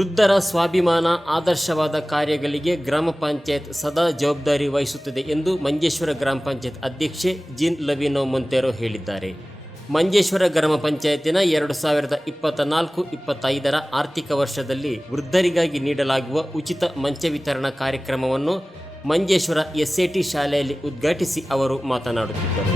ವೃದ್ಧರ ಸ್ವಾಭಿಮಾನ ಆದರ್ಶವಾದ ಕಾರ್ಯಗಳಿಗೆ ಗ್ರಾಮ ಪಂಚಾಯತ್ ಸದಾ ಜವಾಬ್ದಾರಿ ವಹಿಸುತ್ತದೆ ಎಂದು ಮಂಜೇಶ್ವರ ಗ್ರಾಮ ಪಂಚಾಯತ್ ಅಧ್ಯಕ್ಷೆ ಜಿನ್ ಲವಿನೋ ಮೊಂತೆರೋ ಹೇಳಿದ್ದಾರೆ. ಮಂಜೇಶ್ವರ ಗ್ರಾಮ ಪಂಚಾಯತಿನ 2024-25ರ ಆರ್ಥಿಕ ವರ್ಷದಲ್ಲಿ ವೃದ್ಧರಿಗಾಗಿ ನೀಡಲಾಗುವ ಉಚಿತ ಮಂಚ ವಿತರಣಾ ಕಾರ್ಯಕ್ರಮವನ್ನು ಮಂಜೇಶ್ವರ SAT ಶಾಲೆಯಲ್ಲಿ ಉದ್ಘಾಟಿಸಿ ಅವರು ಮಾತನಾಡುತ್ತಿದ್ದರು.